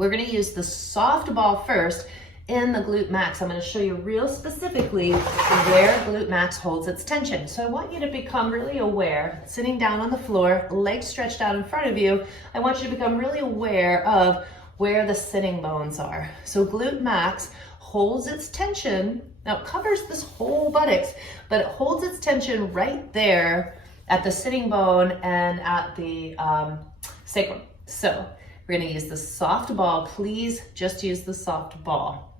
We're gonna use the soft ball first in the glute max. I'm gonna show you real specifically where glute max holds its tension. So I want you to become really aware, sitting down on the floor, legs stretched out in front of you, I want you to become really aware of where the sitting bones are. So glute max holds its tension, now it covers this whole buttocks, but it holds its tension right there at the sitting bone and at the sacrum. So we're gonna use the soft ball. Please just use the soft ball.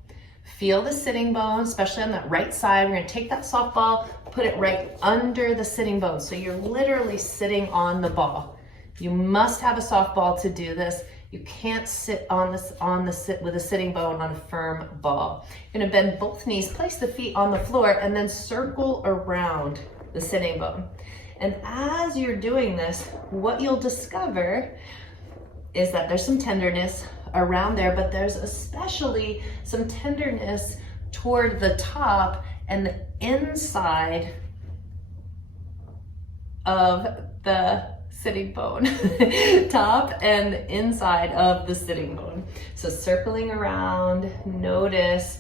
Feel the sitting bone, especially on that right side. We're gonna take that soft ball, put it right under the sitting bone. So you're literally sitting on the ball. You must have a soft ball to do this. You can't sit on with a sitting bone on a firm ball. You're gonna bend both knees, place the feet on the floor, and then circle around the sitting bone. And as you're doing this, what you'll discover is that there's some tenderness around there, but there's especially some tenderness toward the top and the inside of the sitting bone. Top and inside of the sitting bone. So circling around, notice,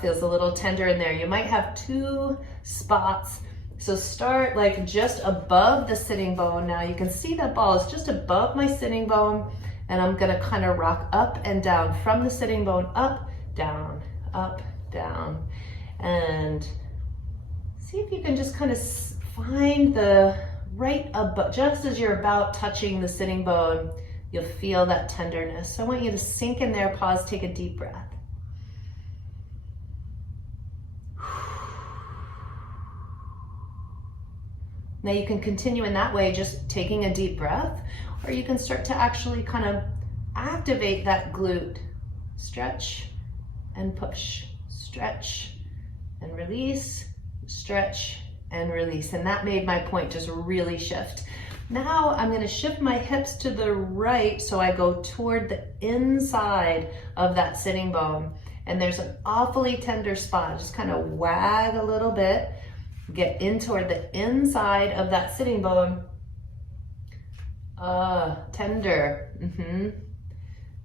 feels a little tender in there. You might have two spots. So start like just above the sitting bone. Now you can see that ball is just above my sitting bone, and I'm gonna kind of rock up and down from the sitting bone, up, down, and see if you can just kind of find the right above, just as you're about touching the sitting bone, you'll feel that tenderness. So I want you to sink in there, pause, take a deep breath. Now you can continue in that way, just taking a deep breath, or you can start to actually kind of activate that glute. Stretch and push, stretch and release, stretch and release. And that made my point just really shift. Now I'm gonna shift my hips to the right so I go toward the inside of that sitting bone. And there's an awfully tender spot. Just kind of wag a little bit. Get in toward the inside of that sitting bone. Tender.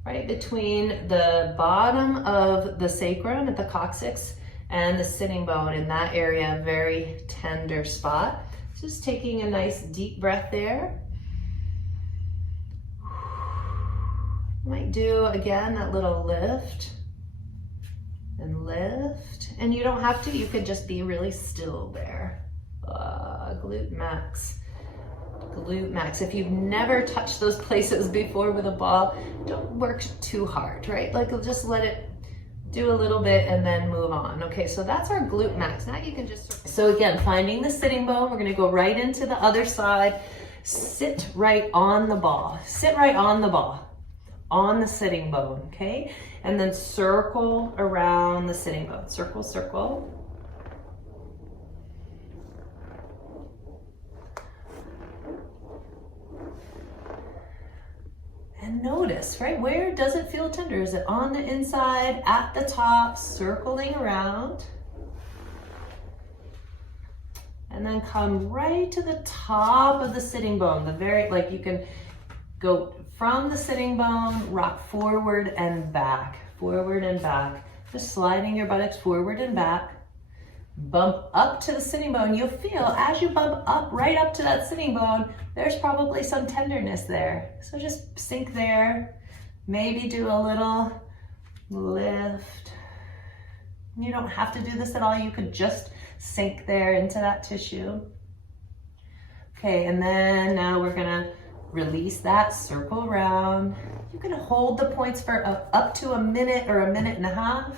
Right between the bottom of the sacrum at the coccyx and the sitting bone, in that area, very tender spot. Just taking a nice deep breath there. Might do again that little lift and lift, and you don't have to, you could just be really still there. Glute max, glute max. If you've never touched those places before with a ball, don't work too hard, right? Like just let it do a little bit and then move on. Okay, so that's our glute max. Now you can just, so again, finding the sitting bone, we're gonna go right into the other side, sit right on the ball, sit right on the ball, on the sitting bone, okay? And then circle around the sitting bone, circle, circle. And notice, right, where does it feel tender? Is it on the inside, at the top, circling around? And then come right to the top of the sitting bone, the very, like you can go from the sitting bone, rock forward and back, just sliding your buttocks forward and back. Bump up to the sitting bone. You'll feel as you bump up, right up to that sitting bone, there's probably some tenderness there. So just sink there, maybe do a little lift. You don't have to do this at all. You could just sink there into that tissue. Okay, and then now we're gonna release that, circle around. You can hold the points for up to a minute or a minute and a half.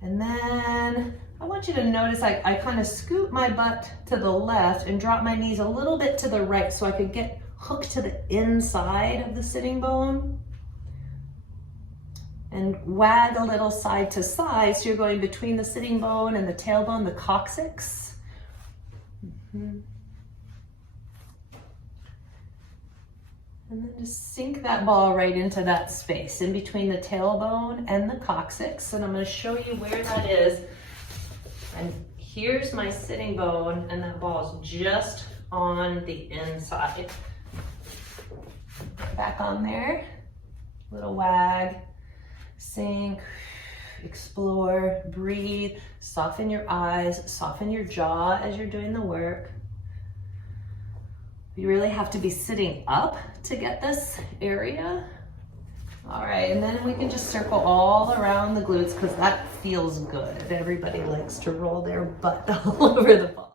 And then I want you to notice I kind of scoot my butt to the left and drop my knees a little bit to the right so I could get hooked to the inside of the sitting bone. And wag a little side to side, so you're going between the sitting bone and the tailbone, the coccyx. And then just sink that ball right into that space in between the tailbone and the coccyx. And I'm going to show you where that is. And here's my sitting bone, and that ball's just on the inside. Back on there. Little wag, sink, explore, breathe, soften your eyes, soften your jaw as you're doing the work. You really have to be sitting up to get this area. All right, and then we can just circle all around the glutes because that feels good. Everybody likes to roll their butt all over the ball.